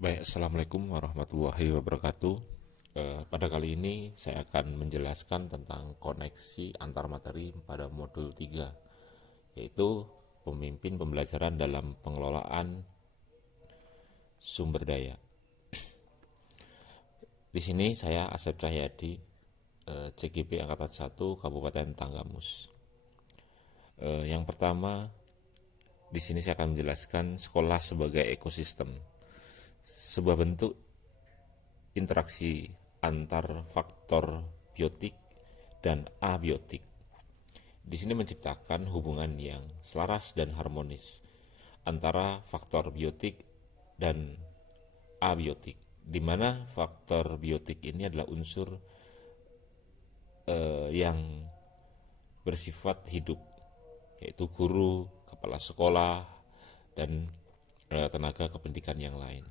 Baik, Assalamualaikum warahmatullahi wabarakatuh. Pada kali ini saya akan menjelaskan tentang koneksi antar materi pada modul 3, yaitu pemimpin pembelajaran dalam pengelolaan sumber daya. Di sini saya Asep Cahyadi, CGP Angkatan 1 Kabupaten Tanggamus. Yang pertama, di sini saya akan menjelaskan sekolah sebagai ekosistem, sebuah bentuk interaksi antar faktor biotik dan abiotik. Di sini menciptakan hubungan yang selaras dan harmonis antara faktor biotik dan abiotik, di mana faktor biotik ini adalah unsur yang bersifat hidup, yaitu guru, kepala sekolah, dan tenaga kependidikan yang lain.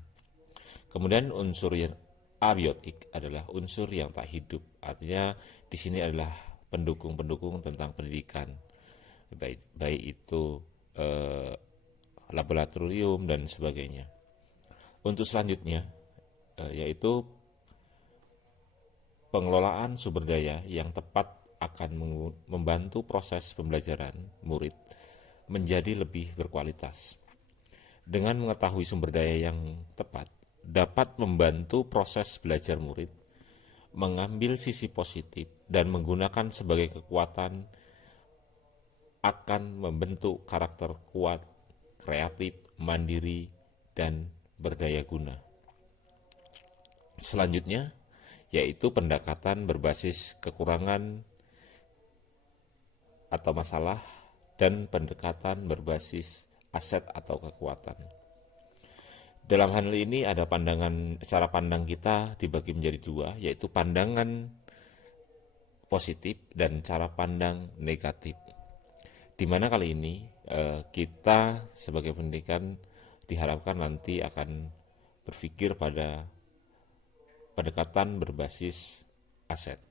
Kemudian unsur yang abiotik adalah unsur yang tak hidup. Artinya di sini adalah pendukung-pendukung tentang pendidikan, baik itu laboratorium dan sebagainya. Untuk selanjutnya yaitu pengelolaan sumber daya yang tepat akan membantu proses pembelajaran murid menjadi lebih berkualitas. Dengan mengetahui sumber daya yang tepat, dapat membantu proses belajar murid mengambil sisi positif dan menggunakan sebagai kekuatan, akan membentuk karakter kuat, kreatif, mandiri, dan berdaya guna. Selanjutnya, yaitu pendekatan berbasis kekurangan atau masalah dan pendekatan berbasis aset atau kekuatan. Dalam hal ini ada cara pandang kita dibagi menjadi dua, yaitu pandangan positif dan cara pandang negatif. Di mana kali ini kita sebagai pendidikan diharapkan nanti akan berpikir pada pendekatan berbasis aset.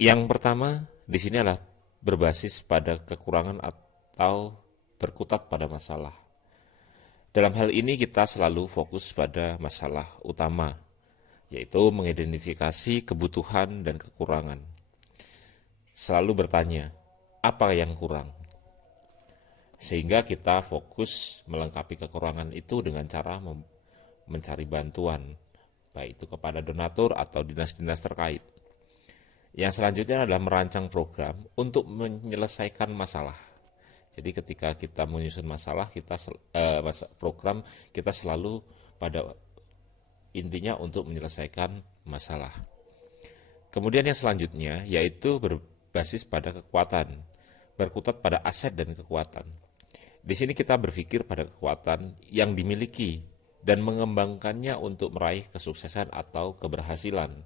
Yang pertama di sini adalah berbasis pada kekurangan atau berkutat pada masalah. Dalam hal ini kita selalu fokus pada masalah utama, yaitu mengidentifikasi kebutuhan dan kekurangan. Selalu bertanya, apa yang kurang? Sehingga kita fokus melengkapi kekurangan itu dengan cara mencari bantuan, baik itu kepada donatur atau dinas-dinas terkait. Yang selanjutnya adalah merancang program untuk menyelesaikan masalah. Jadi ketika kita menyusun masalah, program kita selalu pada intinya untuk menyelesaikan masalah. Kemudian yang selanjutnya yaitu berbasis pada kekuatan, berkutat pada aset dan kekuatan. Di sini kita berpikir pada kekuatan yang dimiliki dan mengembangkannya untuk meraih kesuksesan atau keberhasilan.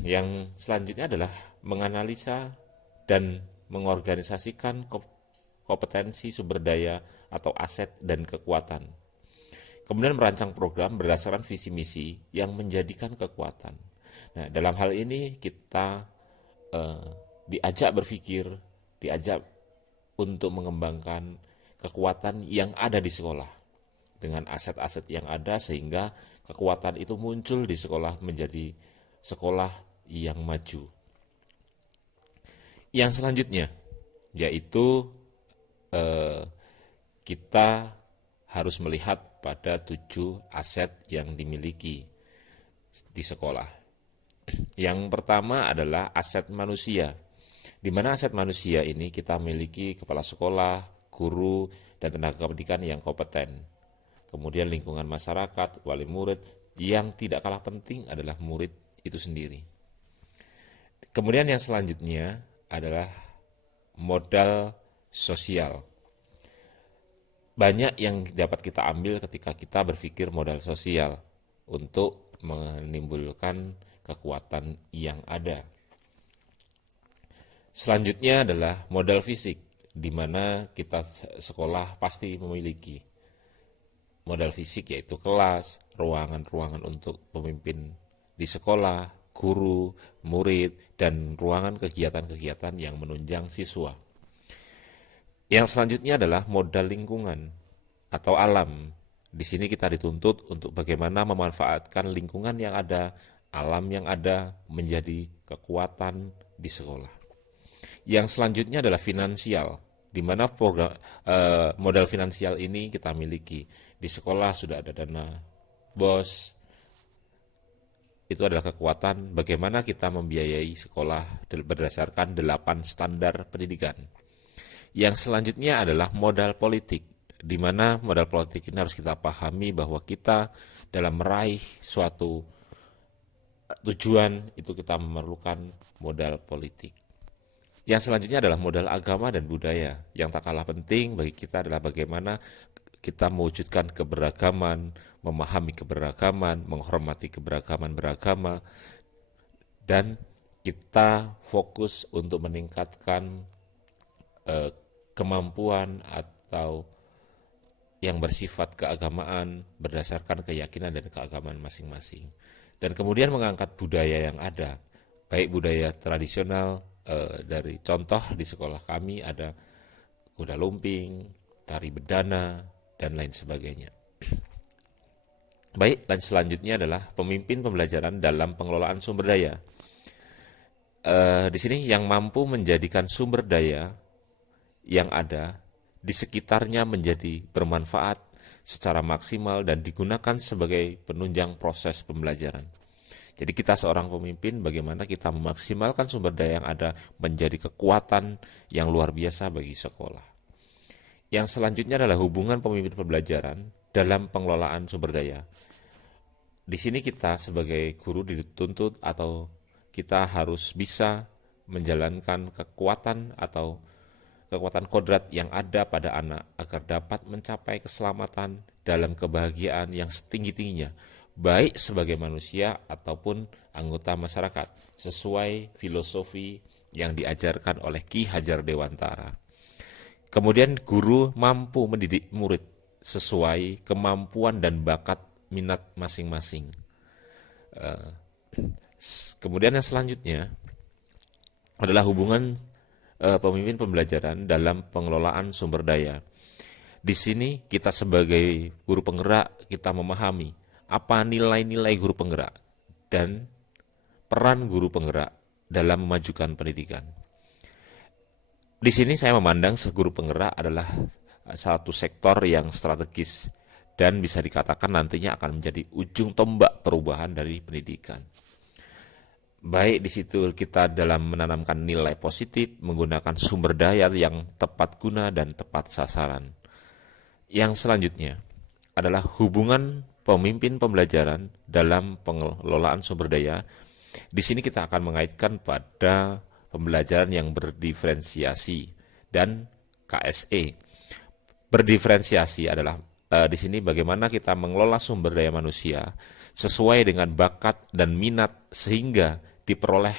Yang selanjutnya adalah menganalisa dan mengorganisasikan kompetensi sumber daya atau aset dan kekuatan. Kemudian merancang program berdasarkan visi misi yang menjadikan kekuatan. Nah, dalam hal ini kita diajak berpikir, diajak untuk mengembangkan kekuatan yang ada di sekolah dengan aset-aset yang ada, sehingga kekuatan itu muncul di sekolah menjadi sekolah yang maju. Yang selanjutnya yaitu kita harus melihat pada 7 aset yang dimiliki di sekolah. Yang pertama adalah aset manusia, di mana aset manusia ini kita miliki kepala sekolah, guru, dan tenaga pendidikan yang kompeten. Kemudian lingkungan masyarakat, wali murid, yang tidak kalah penting adalah murid itu sendiri. Kemudian yang selanjutnya adalah modal sosial. Banyak yang dapat kita ambil ketika kita berpikir modal sosial untuk menimbulkan kekuatan yang ada. Selanjutnya adalah modal fisik, di mana kita sekolah pasti memiliki modal fisik, yaitu kelas, ruangan-ruangan untuk pemimpin di sekolah, guru, murid, dan ruangan kegiatan-kegiatan yang menunjang siswa. Yang selanjutnya adalah modal lingkungan. atau alam. Di sini kita dituntut untuk bagaimana memanfaatkan lingkungan yang ada, alam yang ada menjadi kekuatan di sekolah. Yang selanjutnya adalah finansial, di mana modal finansial ini kita miliki. Di sekolah sudah ada dana BOS, itu adalah kekuatan bagaimana kita membiayai sekolah berdasarkan 8 standar pendidikan. Yang selanjutnya adalah modal politik, di mana modal politik ini harus kita pahami bahwa kita dalam meraih suatu tujuan itu kita memerlukan modal politik. Yang selanjutnya adalah modal agama dan budaya. Yang tak kalah penting bagi kita adalah bagaimana kita mewujudkan keberagaman, memahami keberagaman, menghormati keberagaman beragama, dan kita fokus untuk meningkatkan kemampuan atau yang bersifat keagamaan berdasarkan keyakinan dan keagamaan masing-masing. Dan kemudian mengangkat budaya yang ada, baik budaya tradisional, dari contoh di sekolah kami ada kuda lumping, tari bedana, dan lain sebagainya. Baik, dan selanjutnya adalah pemimpin pembelajaran dalam pengelolaan sumber daya. Di sini yang mampu menjadikan sumber daya yang ada di sekitarnya menjadi bermanfaat secara maksimal dan digunakan sebagai penunjang proses pembelajaran. Jadi kita seorang pemimpin bagaimana kita memaksimalkan sumber daya yang ada menjadi kekuatan yang luar biasa bagi sekolah. Yang selanjutnya adalah hubungan pemimpin pembelajaran dalam pengelolaan sumber daya. Di sini kita sebagai guru dituntut atau kita harus bisa menjalankan kekuatan atau kekuatan kodrat yang ada pada anak agar dapat mencapai keselamatan dalam kebahagiaan yang setinggi-tingginya, baik sebagai manusia ataupun anggota masyarakat, sesuai filosofi yang diajarkan oleh Ki Hajar Dewantara. Kemudian guru mampu mendidik murid sesuai kemampuan dan bakat minat masing-masing. Kemudian yang selanjutnya adalah hubungan pemimpin pembelajaran dalam pengelolaan sumber daya. Di sini kita sebagai guru penggerak kita memahami apa nilai-nilai guru penggerak dan peran guru penggerak dalam memajukan pendidikan. Di sini saya memandang guru penggerak adalah satu sektor yang strategis dan bisa dikatakan nantinya akan menjadi ujung tombak perubahan dari pendidikan. Baik di situ kita dalam menanamkan nilai positif, menggunakan sumber daya yang tepat guna dan tepat sasaran. Yang selanjutnya adalah hubungan pemimpin pembelajaran dalam pengelolaan sumber daya. Di sini kita akan mengaitkan pada pembelajaran yang berdiferensiasi dan KSE. Berdiferensiasi adalah di sini bagaimana kita mengelola sumber daya manusia sesuai dengan bakat dan minat sehingga diperoleh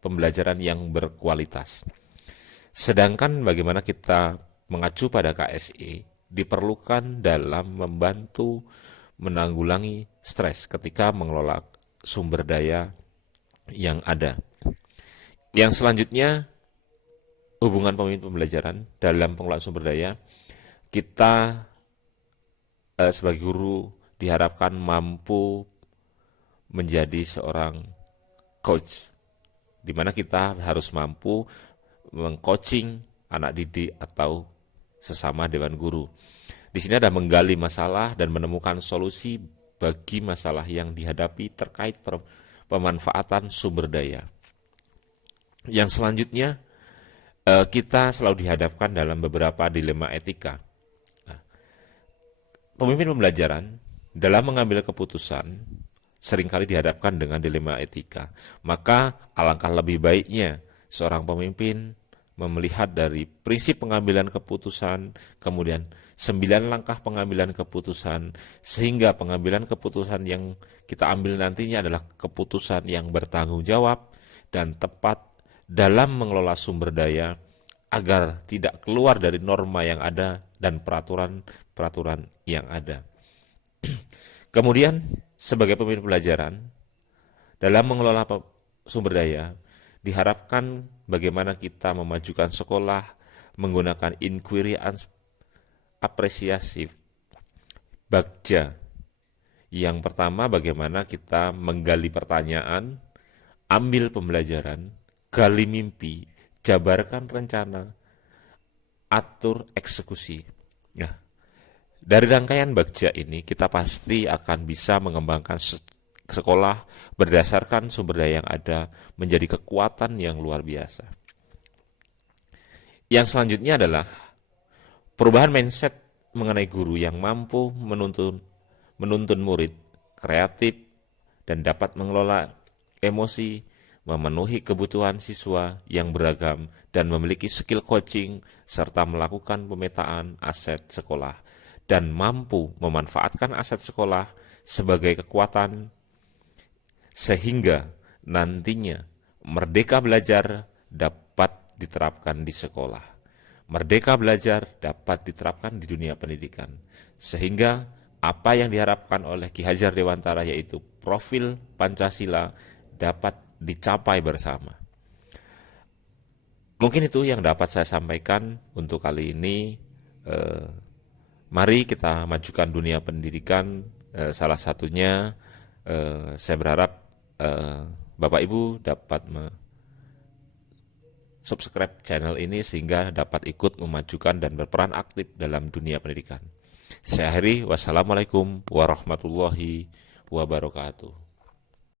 pembelajaran yang berkualitas. Sedangkan bagaimana kita mengacu pada KSE diperlukan dalam membantu menanggulangi stres ketika mengelola sumber daya yang ada. Yang selanjutnya, hubungan pemimpin pembelajaran dalam pengelolaan sumber daya, kita sebagai guru diharapkan mampu menjadi seorang coach, di mana kita harus mampu mengcoaching anak didik atau sesama dewan guru. Di sini ada menggali masalah dan menemukan solusi bagi masalah yang dihadapi terkait pemanfaatan sumber daya. Yang selanjutnya, kita selalu dihadapkan dalam beberapa dilema etika. Pemimpin pembelajaran dalam mengambil keputusan seringkali dihadapkan dengan dilema etika. Maka alangkah lebih baiknya seorang pemimpin melihat dari prinsip pengambilan keputusan, kemudian 9 langkah pengambilan keputusan, sehingga pengambilan keputusan yang kita ambil nantinya adalah keputusan yang bertanggung jawab dan tepat dalam mengelola sumber daya agar tidak keluar dari norma yang ada dan peraturan-peraturan yang ada. Kemudian sebagai pemimpin pembelajaran dalam mengelola sumber daya diharapkan bagaimana kita memajukan sekolah menggunakan inquiry apresiatif Bagja. Yang pertama, bagaimana kita menggali pertanyaan, ambil pembelajaran, gali mimpi, jabarkan rencana, atur eksekusi. Nah, dari rangkaian bagja ini kita pasti akan bisa mengembangkan sekolah berdasarkan sumber daya yang ada menjadi kekuatan yang luar biasa. Yang selanjutnya adalah perubahan mindset mengenai guru yang mampu menuntun murid kreatif dan dapat mengelola emosi, memenuhi kebutuhan siswa yang beragam, dan memiliki skill coaching, serta melakukan pemetaan aset sekolah, dan mampu memanfaatkan aset sekolah sebagai kekuatan, sehingga nantinya merdeka belajar dapat diterapkan di sekolah. Merdeka belajar dapat diterapkan di dunia pendidikan, sehingga apa yang diharapkan oleh Ki Hajar Dewantara yaitu profil Pancasila dapat dicapai bersama. Mungkin itu yang dapat saya sampaikan untuk kali ini. Mari kita majukan dunia pendidikan. Salah satunya saya berharap Bapak Ibu dapat subscribe channel ini sehingga dapat ikut memajukan dan berperan aktif dalam dunia pendidikan. Saya akhiri, wassalamualaikum warahmatullahi wabarakatuh.